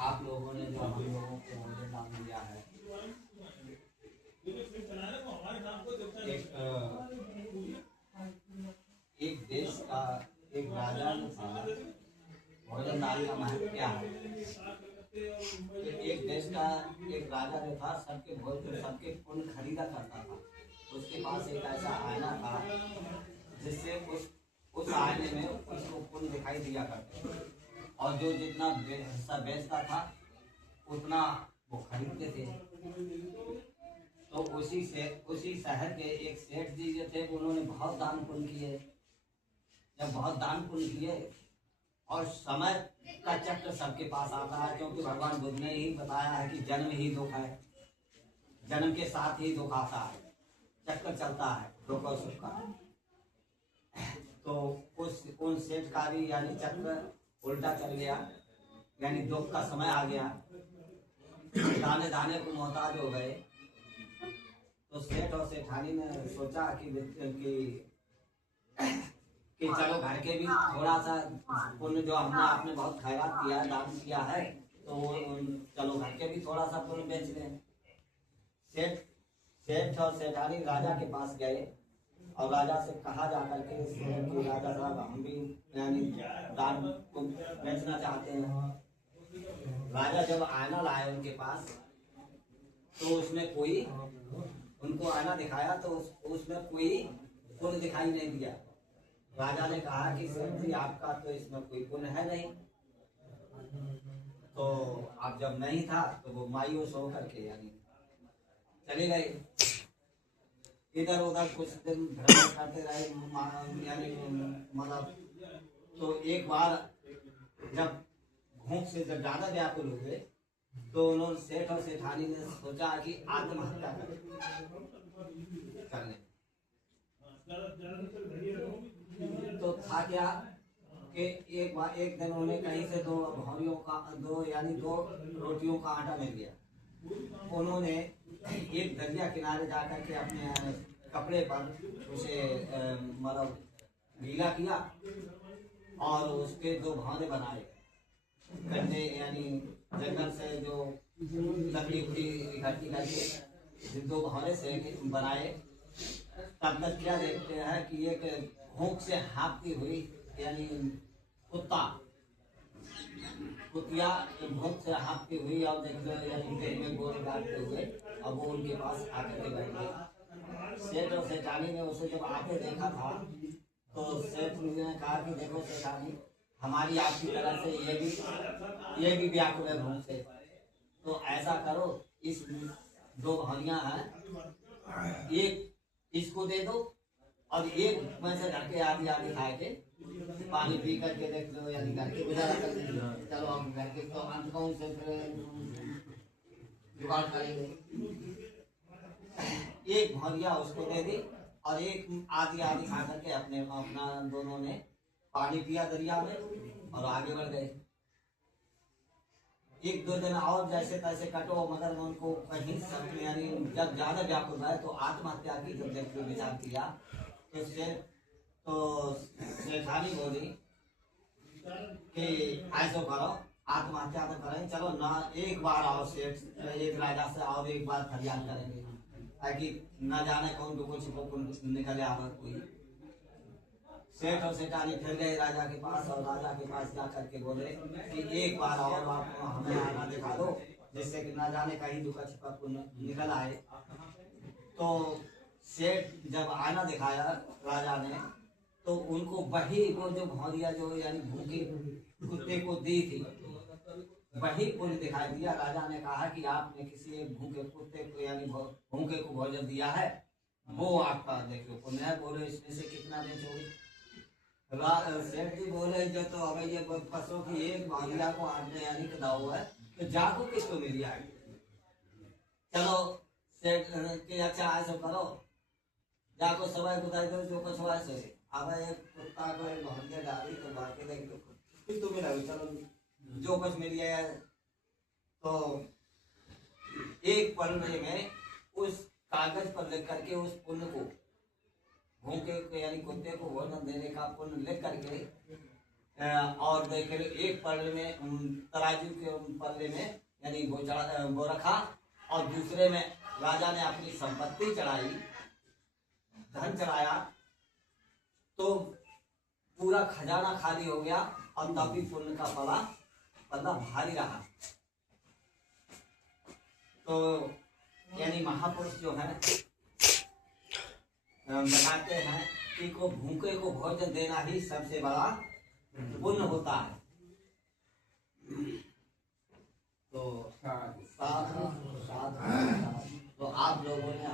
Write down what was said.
आप लोगों ने जो हम लोगों को भोजन दान दिया है, एक देश का एक राजा था। भोजन दान का महत्व क्या है? एक देश का एक राजा जो था, सबके भोजन सबके पुण्य खरीदा करता था। उसके पास एक ऐसा आईना था जिससे उस आईने में उसको पुण्य दिखाई दिया करते थे, और जो जितना हिस्सा बेचता था उतना वो खरीदते थे। तो उसी शहर के एक सेठ जी जो थे, उन्होंने बहुत दान पुण्य किए। जब बहुत दान पुण्य किए और समय का चक्र सबके पास आता है, क्योंकि भगवान बुद्ध ने ही बताया है कि जन्म ही दुख है, जन्म के साथ ही दुख आता है, चक्र चलता है दुख और सुख का। तो उन सेठ का भी यानी चक्र उल्टा चल गया, यानी दुख का समय आ गया, दाने दाने को मोहताज हो गए। तो सेठ और सेठानी ने सोचा कि चलो घर के भी थोड़ा सा पुण्य, जो हमने आपने बहुत खैरात किया है, दान किया है, तो चलो घर के भी थोड़ा सा पुण्य बेच लें। सेठ और सेठानी राजा के पास गए और राजा से कहा जाकर के कि राजा साहब, हम भी यानी दान को बेचना चाहते हैं। राजा जब आईना लाए उनके पास, तो उसमें कोई, उनको आईना दिखाया तो उसमें कोई पुण्य दिखाई नहीं दिया। राजा ने कहा कि सेठ जी, आपका तो इसमें कोई पुण्य है नहीं। तो अब जब नहीं था तो वो मायूस होकर के यानी चले गए। इधर उधर कुछ दिन भ्रमण करते रहे, यानी मतलब। तो एक बार जब भूख से जब ज्यादा व्याकुल हुए, तो उन्होंने सेठ और सेठानी ने सोचा कि आत्महत्या करने। तो था क्या कि एक दिन उन्हें कहीं से दो रोटियों का आटा मिल गया। उन्होंने एक दरिया किनारे जाकर के अपने कपड़े पर उसे मतलब गीला किया और उसके दो भाने बनाए। गन्ने यानी जंगल से जो लकड़ी इकट्ठी करके दो भाने से बनाए। तब तक क्या देखते हैं कि एक भूख से हाँफती हुई यानी कुतिया भूख से हाँफती हुई और यानी पेट में गोल डालते हुए अब वो उनके पास आकर के बैठ गई। सेठ और सेठानी ने उसे जब आते देखा था, तो सेठ ने कहा कि देखो सेठानी, हमारी आपकी तरह से ये भी व्याकुल है भूख से, तो ऐसा करो, इस दो भानियां हैं, एक इसको दे दो और एक में से घर के आधी आधी खाए के पानी पी करके देख लो, यानी घर के गुजारा कर लीजिए। चलो हम घर के तो अंत कौन से जुगाड़ करेंगे। एक भौरिया उसको दे दी और एक आधी आधी खा करके अपना दोनों ने पानी पिया दरिया में और आगे बढ़ गए। एक दो दिन और जैसे तैसे कटो, मगर उनको कहीं यानी जब ज्यादा व्याकुल है तो आत्महत्या की जब देखते विचार किया, तो सेठानी बोली कि ऐसा करो, आत्महत्या तो करें, चलो ना एक बार और सेठ एक राजा से और एक बार फरियाद करेंगे, ताकि न जाने कौन को कुछ निकले आवे कोई। सेठ और सेठानी फिर गए राजा के पास और राजा के पास जाकर के बोले कि एक बार और आप हमें आना दिखा दो, जिससे कि न जाने कहीं दुखा छिपा निकल आए। तो सेठ जब आना दिखाया राजा ने, तो उनको वही वो जो भौरिया जो यानी भूखे कुत्ते को दी थी, वही पुण्य दिखाई दिया। राजा ने कहा कि आपने किसी एक भूखे कुत्ते को यानी भूखे को भोजन दिया है, वो आपका देखो पुण्य है। बोले इसमें से कितना बेचोगे? सेठ जी बोले जो तो अगर ये पशु की एक भागिया को आटने यानी दाव है, तो जाको किसको मिल जाएगी। चलो सेठ के अच्छा ऐसा करो, जाको सवाई बताई दो जो कुछ हुआ से। अब एक कुत्ता को एक भागिया डाली तो बाकी देख लो कुछ तो मिला, चलो जो कुछ मिल गया। तो एक पन्ने में उस कागज पर लिख करके उस पुण्य को भूखे यानी कुत्ते को भोजन देने का पुण्य लिख करके और देखे एक पल्ले में तराजू के पल्ले में यानी वो रखा, और दूसरे में राजा ने अपनी संपत्ति चढ़ाई, धन चढ़ाया, तो पूरा खजाना खाली हो गया और तब भी पुण्य का पल्ला भारी रहा। तो यानी महापुरुष जो है बताते हैं कि को भूखे को भोजन देना ही सबसे बड़ा पुण्य होता है। तो साथ तो आप लोगों ने